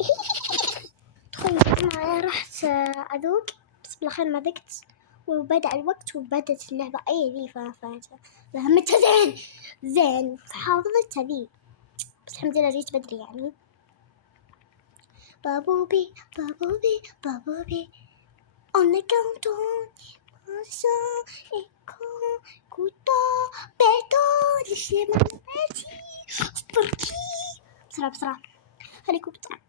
الحرق. تخيل معي رحت أذوق بس بالأخير ما ذقت، وبدأ الوقت وبدت اللعبة أي ذي فاتها فهمتها زين فحافظتها ذي، بس الحمد لله جيت بدري يعني. بابوبي بابوبي بابوبي on the countdown كوتا بيتو ليش ما بيتي أسطورتي. بسرعة هليكوبتر.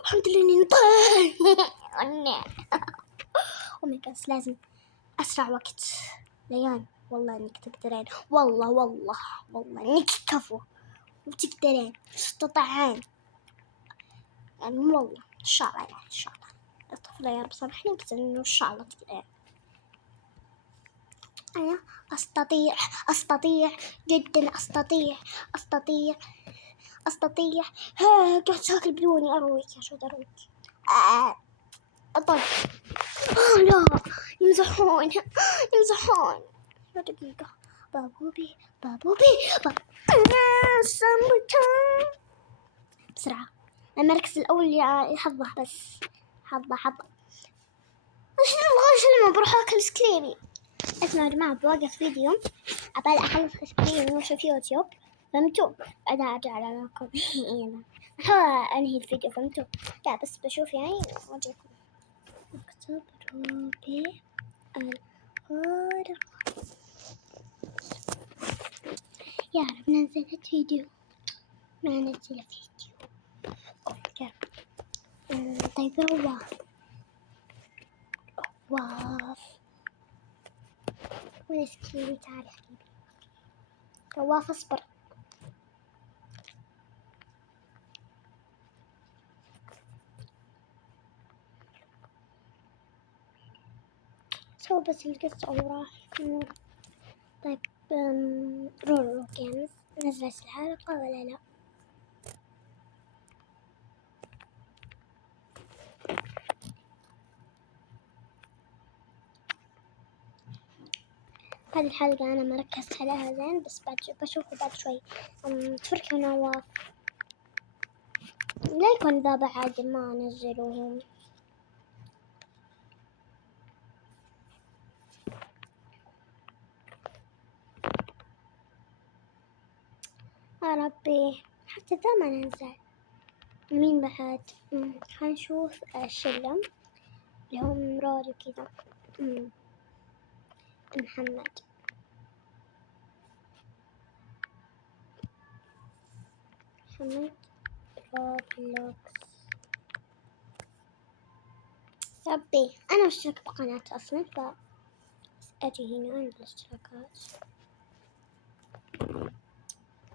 الحمد لله إني نطيت. أو ماي جاد لازم أسرع وقت ليان. والله إنك تقدرين، والله إنك كفو وتقدرين تستطيعين يعني، والله إن شاء الله يعني إن شاء الله. الطفلة يا رب سامحني بس إنه إن شاء الله تقدرين. أنا أستطيع جدا أستطيع. ها قاعد تاكل بدوني أرويك يا شو أرويك. طيب لا يمزحون يا دقيقة. بابوبي بسرعة المركز الأول يحظه بس حظه ايش لما بروح اكل سكريمي. اسمعوا يا جماعة بوقف فيديو عبالي اخلص سكريمي واشوف يوتيوب فهمتوا، بعدها ارجع على معكم. احاول انهي الفيديو فهمتوا، لا بس بشوف يعني واجيكم. اكتب روبي الخارق. يا رب نزلت فيديو، ما نزل فيديو. طيب رواف وين سكيني؟ تعالي حبيبي رواف اصبر. سوى بس القصة وراح. طيب رورو جيمز نزلت الحلقة ولا لا؟ هذه الحلقة أنا ما ركزت عليها زين، بس بشوفه بعد شوي. تفرك نواف لا يكون ذا بعد ما نزلوهم. يا ربي حتى ذا ما ننزل. مين بعد؟ حنشوف الشلة اللي هم رود وكذا. محمد روبلوكس. ربي أنا مشتركة بقناة أصلا أجي هنا عند الاشتراكات.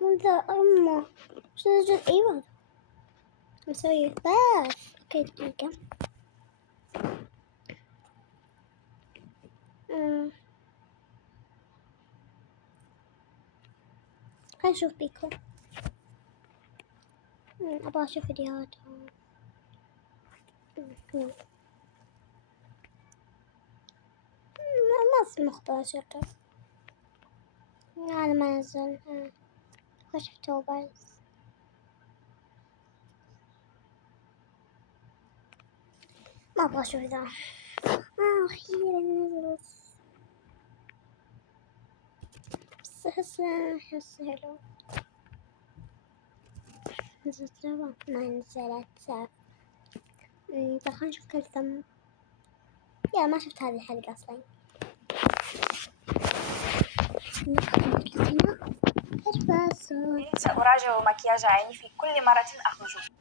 هذا أمه شو أيوة نسوي بس. أوكي دقيقة. خلينا نشوف بيكو. أبغى أشوف فيديوهاتهم. ما في مخبر شكل. أنا ما نزل. خش في توبرز. ما أبغى أشوف ذا. أخيرا نزل بس أحس حلو. نزلت لعبة ما نزلت. طيب خلينا نشوف كلثم. يا ما شفت هذه الحلقة أصلا. سأراجع مكياج عيني في كل مرة أخرج.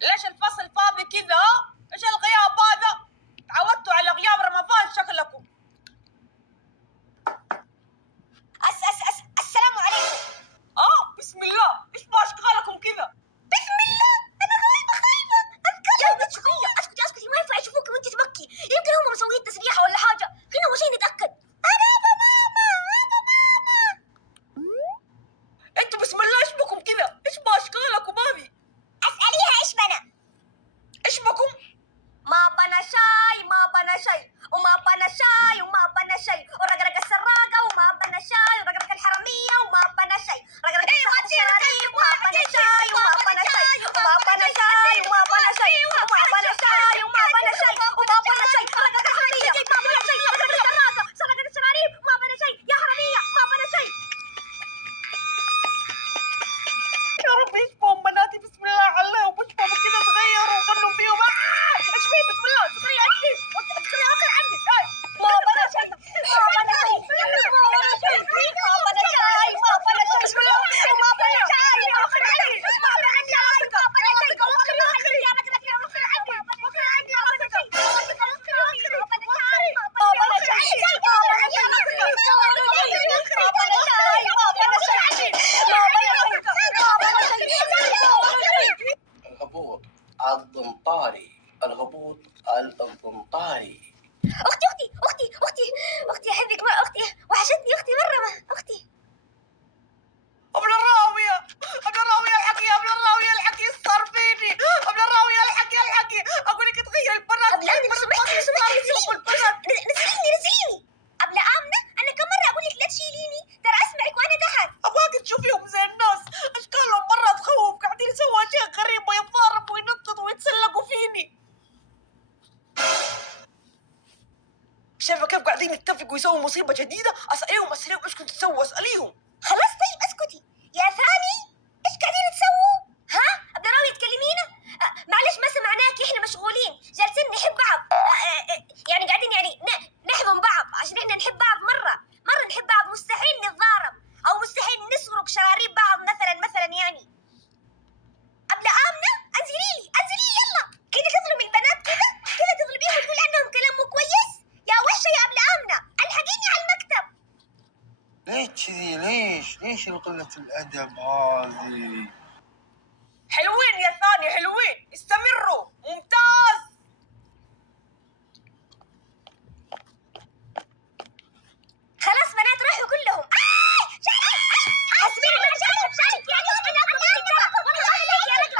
ليش الفصل فاضي كذا؟ ايش الغياب هذا؟ تعودتوا على غياب رمضان شكلكم. السلام عليكم. بسم الله، ايش باشغالكم كذا؟ بسم الله انا خايفة يا بنت شوية. اسكتي ما ينفع يشوفوك وانت تبكي، يمكن هم مسويين تسريحة ولا حاجة. خلينا اول شيء نتأكد. انا ماما انتوا بسم الله ايش بكم كذا؟ ايش باشغالكم هذه؟ اسأليها ايش بنا. قاعدين يتفقوا يسووا مصيبة جديدة، اسأليهم ايش كنتوا تسووا، اسأليهم. خلاص طيب اسكتي يا ثاني، ايش قاعدين تسووا؟ ها عبد الراوي تكلمينا؟ معلش ما سمعناكي، احنا مشغولين جالسين نحب بعض. يعني قاعدين يعني نحضن بعض عشان احنا نحب بعض مرة نحب بعض، مستحيل نتضارب او مستحيل نسرق شراريب بعض مثلا يعني. أبلة آمنة انزلي لي يلا، كده تظلمي البنات، كده تظلميهم وتقولي عنهم كلام مو كويس. يا وحشة يا أبلة آمنة، الحقيني على المكتب. ليش كذي؟ ليش قلة الأدب هذه؟ حلوين يا ثاني، حلوين، استمروا، ممتاز. خلاص بنات راحوا كلهم. حسبيني ما شالك يعني انا اقول لك والله عليك يا رجل.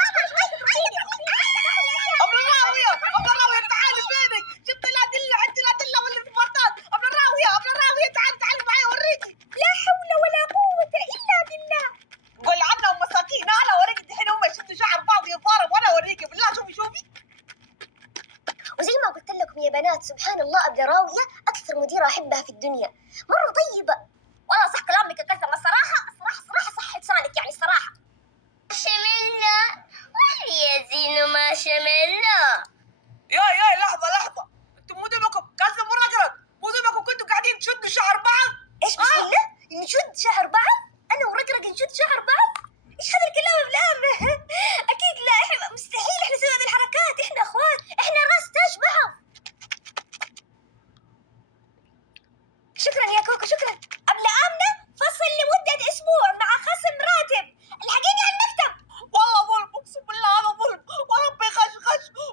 ابله راوية تعالي فينك؟ جبت الادله، عندي الادله والارتباطات. ابله راوية تعالي معي اوريكي. لا حول ولا قوة الا بالله. قول عنهم مساكين، انا اوريك الحين هم يشدوا شعر بعض يتضاربوا، وانا اوريكي بالله. شوفي. وزي ما قلت لكم يا بنات، سبحان الله أبلة راوية أكثر مديرة أحبها في الدنيا، مرة طيبة. والله صح كلامك يا كثر، الصراحة صح لسانك يعني الصراحة. شملنا واللي يا زينو ما شملنا. يا لحظة، انتم مو دمكم كاسة مرقرق، مو دمكم كنتوا قاعدين تشدوا شعر بعض. إيش بسم الله؟ نشد شعر بعض؟ أنا ورقرق نشد شعر بعض؟ إيش هذا الكلام يا بلام؟ أكيد لا، إحنا مستحيل إحنا نسوي هذه الحركات، إحنا أخوات، إحنا راس تاج بعض. شكرا يا كوكو شكرا. أبلة آمنة فصل لمدة أسبوع مع خصم راتب، الحقيني على المكتب. والله ظلم، اقسم بالله هذا ظلم، وربي غش،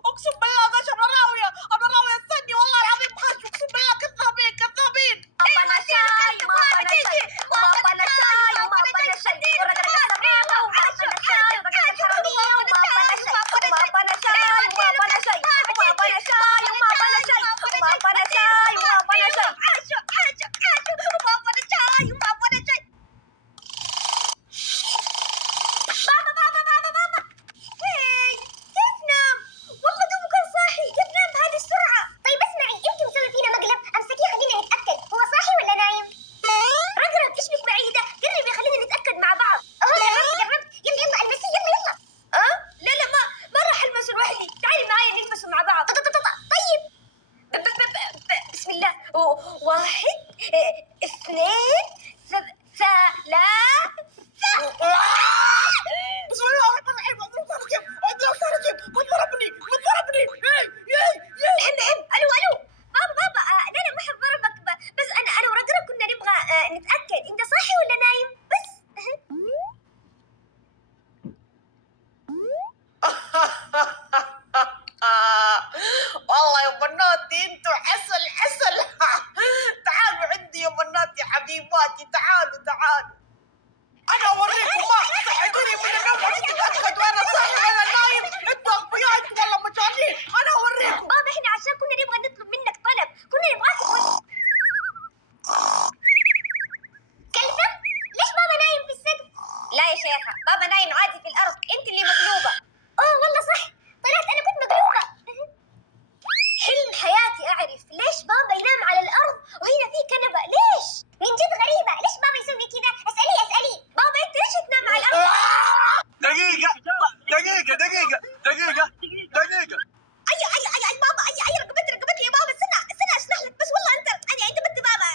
اقسم بالله غش. ابله راوية استني، والله العظيم غش، اقسم بالله كذابين. ما شاي والله يا بناتي انتوا عسل. تعالوا عندي يا بناتي حبيباتي، تعالوا. انا اوريكم، ما صحتوني من النوم عشان تتاكدوا انا صاحي ولا نايم. انتوا اغبياء، انتوا والله مجانين. انا اوريكم. بابا احنا عشان كنا نبغى نطلب منك طلب، كنا نبغاك كلثم. ليش بابا نايم في السقف؟ لا يا شيخة، بابا نايم عادي في الأرض، أنت اللي مقلوبة. أوه والله صح، طلعت أنا كنت مقلوبة. حلم حياتي أعرف ليش بابا ينام على الأرض وهنا في كنبة، ليش؟ من جد غريبة، ليش بابا يسوي كذا؟ اسألي بابا أنت ليش تنام على الأرض؟ دقيقة. أي بابا أي رقبتي يا بابا، استنى أشرح لك بس. والله أنت بنت بابا.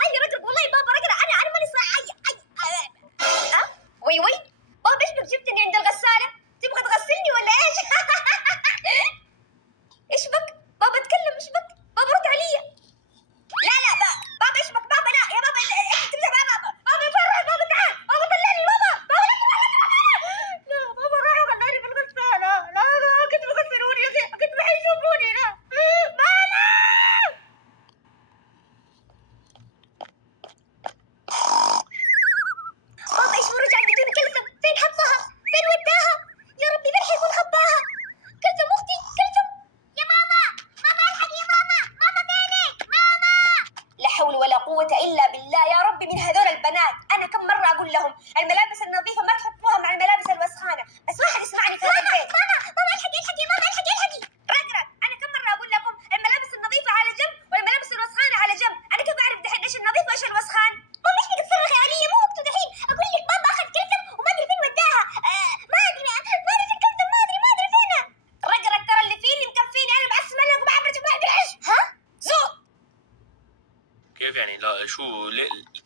هاي رقب والله بابا، رقب أنا ماني صح. وي بابا إيش بك جبتني عند الغسالة؟ تبغى تغسلني ولا إيش؟ إيش بك؟ بابا اتكلم، إيش بك؟ بابا رد علي. لا بابا إيش بك؟ بابا لا يا بابا، أنت تمزح بابا يفرح. بابا تعال، بابا طلعني. بابا لا بابا راحوا خلوني في الغسالة. لا كنت بغسلوني، كنت بيشوفوني. لا ماما. بابا ايش رجع بدون كلثم؟ فين حطها؟ فين وداها؟ يا ربي ذا يكون خباها. كلثم اختي، كلثم يا ماما الحقي يا ماما فينك؟ ماما. لا حول ولا قوة إلا بالله. يا ربي من هذول البنات، أنا كم مرة أقول لهم الملابس النظيفة ما تحطوها مع الملابس الوسخانة، بس واحد يسمعني في هذا البيت. ماما الحقي يا ماما، الحقي. رقرق، أنا كم مرة أقول لكم الملابس النظيفة على كيف يعني؟ لا شو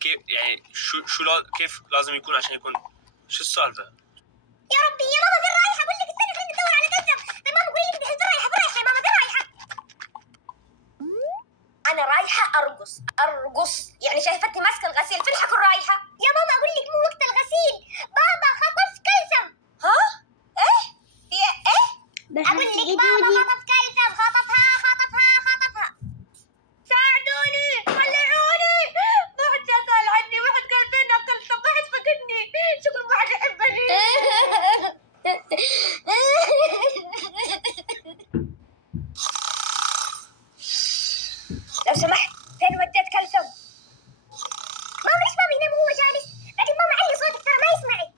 كيف يعني؟ شو كيف لازم يكون عشان يكون؟ شو السالفة؟ يا ربي يا ماما فين رايحة؟ أقول لك استني خلينا ندور على كلثم. طيب ماما قولي لي فين رايحة يا ماما فين رايحة؟ أنا رايحة أرقص يعني شايفتني ماسكة الغسيل فين حكون رايحة؟ يا ماما أقول لك مو وقت الغسيل، بابا خطف كلثم. ها؟ إيه؟ يا إيه؟ أقول لك بابا خطف كلثم، خطفها. ساعدوني طلعوني، ما حد سأل عني، ما حد قال فين كلثم، ما حد فقدني، شكله ما حد يحبني. لو سمحت فين وديت كلثم؟ ماما ليش بابا ينام وهو جالس؟ لكن ماما علي صوتك ترى ما يسمعك.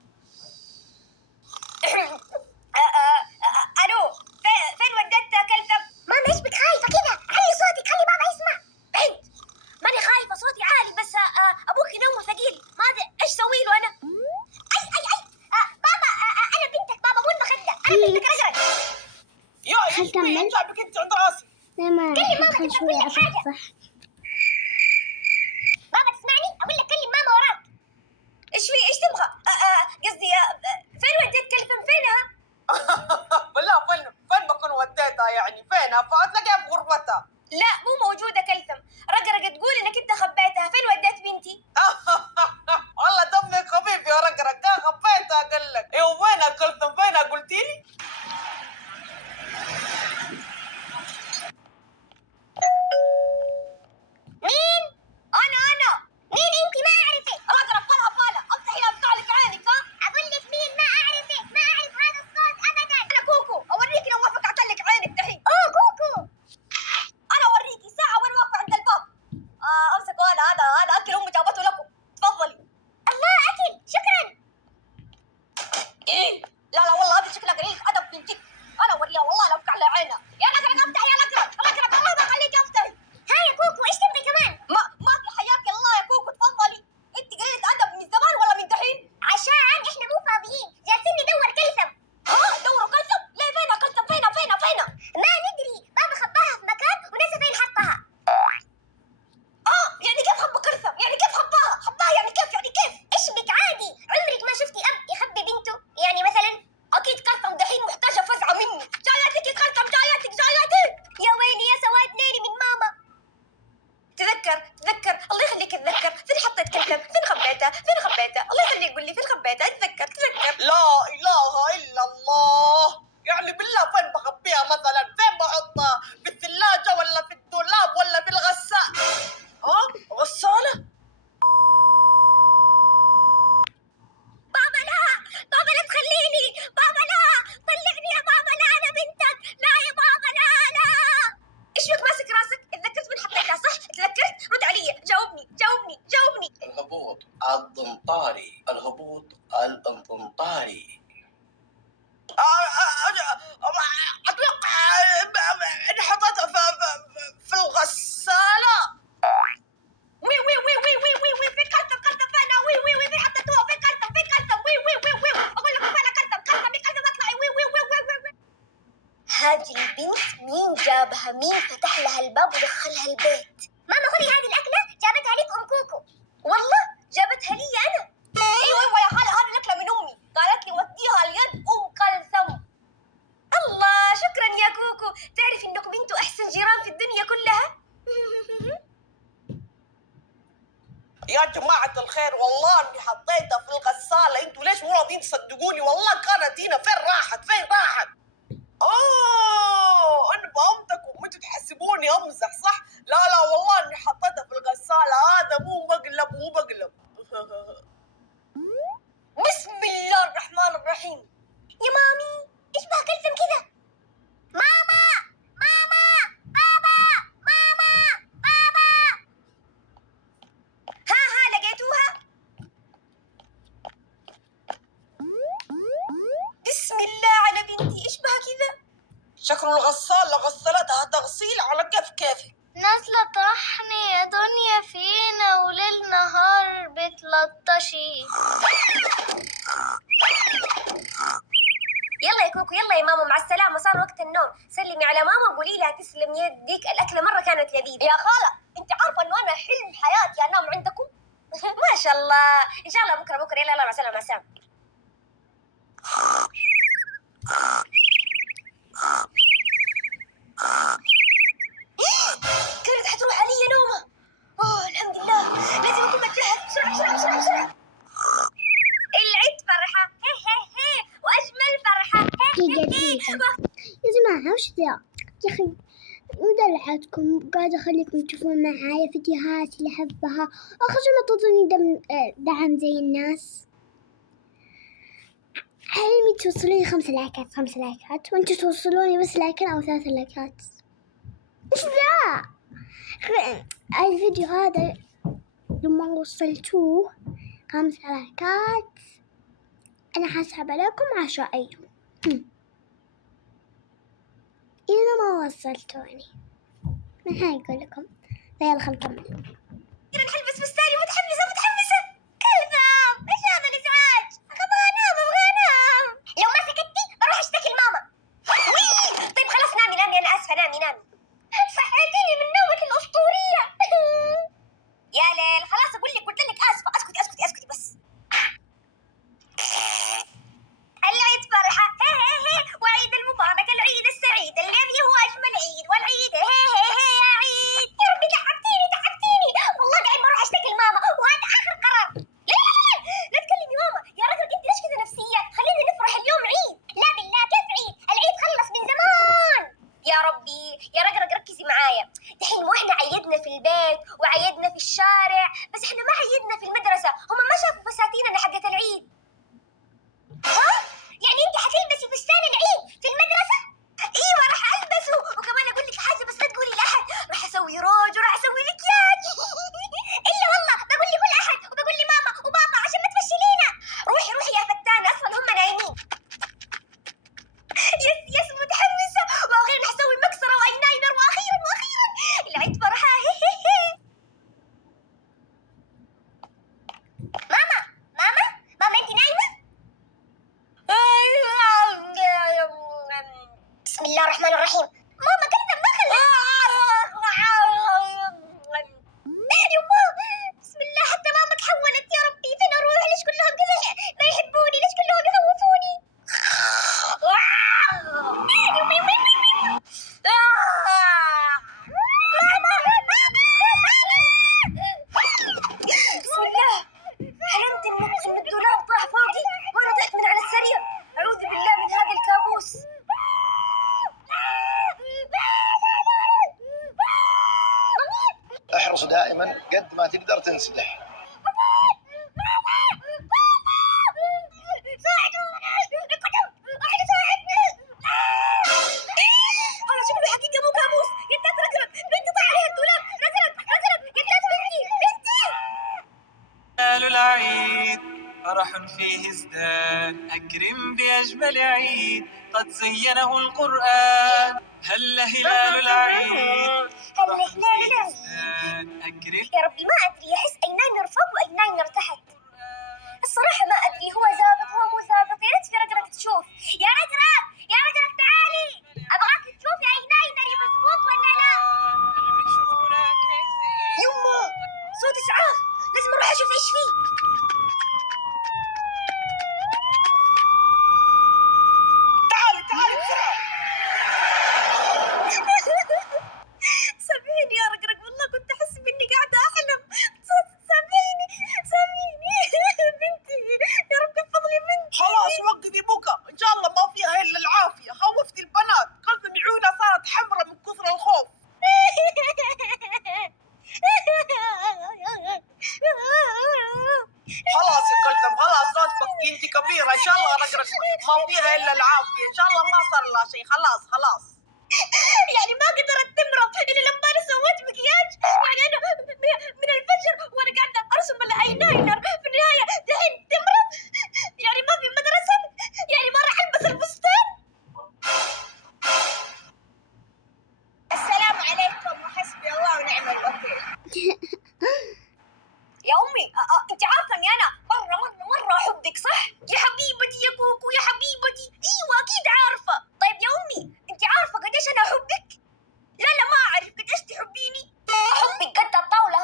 الو فين وديت كلثم؟ ماما ايش بك خايفة كذا؟ علي صوتك خلي بابا يسمع. بنت ماني خايفة صوتي عالي بس ابوك ينوم ثقيل، ما ادري ايش اسوي له انا. اي بابا انا بنتك بابا مو المخدة، انا بنتك رقرق. يا ايش بيه جابك انت عند راسي؟ كلم ماما تبغى تقول لك حاجة. بابا تسمعني؟ اقول لك كلم ماما وراك. ايش في ايش تبغى؟ قصدي فين وديت كلثم فينها؟ بالله فين بكون وديتها يعني؟ فينها؟ فتلاقيها بغرفتها. لا مو موجودة كلثم، رقرقة تقول انك انت خبيتها، فين وديت بنتي؟ والله دمك خفيف يا رقرق، خبيتها اقول لك. ايه وينها كلثم؟ فينها قلتي لي؟ مين؟ انا مين انت؟ ما اعرفك. رقرق فلا افتحي ابطالك عينك. اقول لك مين؟ ما اعرفك، ما اعرف هذا الصوت ابدا. انا كوكو، اوريك لو ما فقعت لك عينك دحين. كوكو انا اوريكي ساعة وين واقفة عند الباب. امسكوا هذا اكل امي جابته لكم، تفضلي. الله اكل شكرا. ايه لا والله هذه شكلها قليل ادب بنتك، انا اوريها والله لو فقع لها عينها. يا رقرق افتحي يا رقرق الله ما خليك افتحي. ها يا كوكو ايش تبغي كمان؟ ما في حياك الله يا كوكو تفضلي. انت قليلة ادب من زمان ولا من دحين؟ عشان احنا مو فاضيين جالسين ندور كلثم. دوروا كلثم؟ ليه فينها كلثم؟ فينها؟ ما ندري، بابا خباها في مكان ونسى فين حطها. يعني كيف خبى كلثم؟ يعني كيف حباها يعني كيف ايش بك عادي؟ عمرك ما شفتي اب يخبي بنته؟ يعني مثلا اكيد كلثم دحين محتاجة فزعة مني. جاياتك يا كلثم جاياتك. يا ويلي يا سواد ليلي من ماما. تذكر الله يخليك تذكر فين حطيت كلثم؟ فين خبيتها؟ الله يخليك قول لي فين خبيتها. تذكر. لا اله الا الله. يعني بالله فين بخبيها مثلا؟ فين بحطها؟ في الثلاجة ولا في الدولاب ولا في الغسالة؟ غسالة؟ بابا لا تخليني، بابا لا طلعني يا بابا، لا انا بنتك، لا يا بابا لا. ايش بك ماسك راسك؟ اتذكرت وين حطيتها صح؟ اتذكرت؟ رد علي، جاوبني. الهبوط القنطاري. اتوقع اني حطيتها في الغسالة. وي في كلثم فينا. وي في حطيتوها في كلثم. وي اقول لكم فين كلثم اطلعي. وي. هذه البنت مين جابها؟ مين فتح لها الباب ودخلها البيت؟ ماما خذي هذه الاكله جابتها لك ام كوكو. والله جابتها لي انا. ايوه يا خاله هذه الاكله من امي، قالت لي وديها ليد ام كلثم. الله شكرا يا كوكو، تعرف انكم انتوا احسن جيران في الدنيا كلها. يا جماعة الخير والله اني حطيتها في الغسالة، انتوا ليش مو راضيين تصدقوني؟ والله كانت هنا. فين راحت؟ انا فهمتكم، انتوا تحسبوني امزح صح؟ لا والله اني حطيتها في الغسالة، هذا مو مقلب. بسم الله الرحمن الرحيم. يا مامي ايش بها كلثم كذا؟ ماما بابا ها لقيتوها؟ بسم الله على بنتي ايش بها كذا؟ شكل الغسالة غسلتها تغسيل على كيفك. نازلة طحني يا دنيا فينا وليل نهار بتلطشي. يلا يا كوكو يلا يا ماما مع السلامة، صار وقت النوم. سلمي على ماما وقولي لها تسلم يديك، الأكلة مرة كانت لذيذة. يا خالة انت عارفة تعرفوا انه انا حلم حياتي انام عندكم؟ ما شاء الله. ان شاء الله بكره يلا مع السلامه. مع السلامه. كانت حتروح علي نومه. اوه الحمد لله، لازم اكون متجهز بسرعه بسرعه بسرعه بسرعه. العيد فرحه هي هي هي، واجمل فرحه هي هي هي. يا جماعة وش ذا؟ يا أخي مدلعتكم قاعدة أخليكم تشوفون معايا فيديوهات اللي أحبها، أخرجوا ما تعطوني دعم زي الناس. حلمي توصلوني 5 لايكات وانتوا توصلوني بس لايكين أو 3 لايكات. إيش ذا؟ الفيديو هذا لما وصلتوه 5 لايكات أنا حاسحب عليكم 10 أيام. إذا ما وصلتوني من هاي أقول لكم. يلا خلنا نكمل. نلبس فستاني. متحمسة. كذاب. ايش هذا الازعاج؟ ابغى انام. لو ما سكتي بروح اشتكي لماما. طيب خلاص نامي انا اسفة. نامي. صحيتيني من نومك الاسطورية. يا ليل خلاص اقول لك قلت لك اسفة. اسكتي بس. العيد فرحة هي وعيد المبارك العيد السعيد الذي هو اجمل عيد والعيد هي يا عيد. يا ربي تعبتيني والله. قاعد بروح اشتكي لماما وهذا اخر قرار. لا تكلمي ماما يا رجل. انت ليش كذا نفسية؟ خلينا نفرح اليوم عيد. لا بالله كيف عيد؟ العيد خلص من زمان. يا ربي يا رجل ركزي معايا. دحين مو احنا عيدنا في البيت وعيدنا في الشارع، بس احنا ما عيدنا في المدرسة. هم ما شافوا فساتيننا حقت العيد. ها؟ يعني انت حتلبسي فستان العيد في المدرسة؟ ايوه راح البسه. وكمان اقول لك حاجة بس لا تقولي لاحد، راح اسوي روج وراح اسوي مكياج. الا والله بقول لكل احد وبقول لماما وبابا عشان ما تفشلينا. روحي يا فتان اصلا هم نايمين. يس متحمسة. واخيرا حسوي مكسرة وايلاينر واخيرا العيد فرحة. ماما انت نايمة؟ بسم الله الرحمن الرحيم. ماما كذا ما يما بسم الله. حتى ماما تحولت. يا ربي فين اروح؟ ليش كلهم كذا ما يحبوني؟ ليش كلهم يخوفوني؟ بسم الله. حلمت ان الدولاب طاح فوقي وانا طحت من على السرير. اعوذ بالله من هذا الكابوس. احرص دائما قد ما تقدر تنسدح. هذا شكله حقيقة مو كابوس. يدات رجلت بنتي طاح عليها الدولاب. رجلت يدات بنتي. هلال العيد فرح فيه ازدان أكرم بأجمل عيد قد زينه القرآن. هلال العيد فرح فيه ازدان أكرم. يا ربي ما أدري أحس أيناينر فوق وأيناينر تحت. الصراحة ما أدري هو زابط هو مو زابط. يا ريت في رجلك تشوف. يا رجلك تعالي أبغاك تشوفي أيناينري مظبوط ولا لا. يما صوت إسعاف. لازم أروح أشوف إيش فيه. تعالي بسرعة. سامحيني يا رجرج والله كنت أحس بإني قاعدة أحلم. سامحيني بنتي. يا رب احفظ لي بنتي. خلاص وقفي بكى. ان شاء الله ما فيها الا العافية. خوفتي البنات. قلبي عيونها صارت حمرة من كثر الخوف. خلاص يا كلثم خلاص لا تبكي. انت كبيرة ان شاء الله رجرك ما فيها الا العافية. ان شاء الله ما صار لها شيء. خلاص. يعني ما قدرت تمرض إلا لما أنا سويت مكياج. يعني أنا من الفجر وأنا قاعدة أرسم الأيلاينر في النهاية دحين تمرض. يعني ما في مدرسة. يعني ما راح ألبس الفستان. السلام عليكم وحسبي الله ونعم الوكيل. يا أمي أنت عارفة إني أنا مرة أحبك صح؟ يا حبيبتي يا كوكو يا حبيبتي. أيوة أكيد عارفة. طيب يا أمي أنت عارفة قديش أنا أحبك؟ لا ما أعرف قديش تحبيني. أحبك قد الطاولة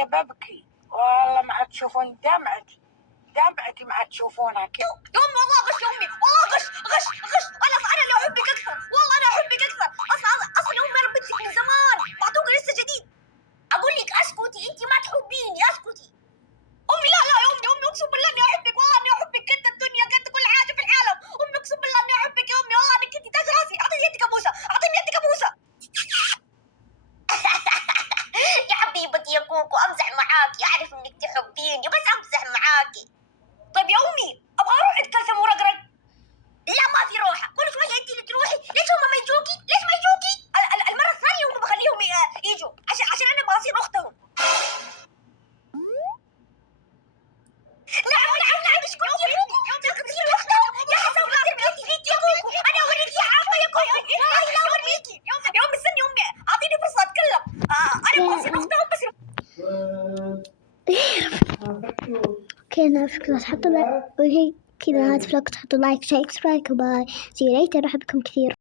اني ببكي والله ما تشوفون دمعتي ما تشوفونها كذا. يا امي والله غش، يا امي والله غش. انا اللي احبك اكثر، والله انا احبك اكثر. اصلا يا امي انا بنتك من زمان، معتوقه لسه جديد. اقول لك اسكتي، انت ما تحبيني، اسكتي. امي لا يا امي اقسم بالله اني احبك، والله اني احبك قد الدنيا قد كل حاجه في العالم. امي اقسم بالله اني احبك يا امي، والله انك انت تاج راسي. اعطيني يدك ابوسه، اعطيني يدك ابوسه. يا حبيبتي يا كوكو، امزح معاكي، اعرف انك تحبيني بس امزح معاكي. طيب يا امي ابغى اروح اتكلم ورقرق. لا ما في روحه، كل شويه انت اللي تروحي. ليش هم ما يجوكي؟ ليش ما يجوكي؟ المره الثانيه هم بخليهم يجوا عشان انا ابغى اصير اختهم. نعم ايش قلتي يا كوكو؟ تصير اختهم؟ يا حسن تربيتي فيك يا كوكو، انا اوريك يا عمو يا كوكو. والله لا اوريكي يا امي. استني يا امي، اعطيني فرصه اتكلم. انا ابغى اصير اختهم بس. اوكي انا فكرة تحطوا لايك كذا، هذا الفلوق تحطوا لايك شير سبسكرايب. باي، سي يو ليتر، احبكم كثير.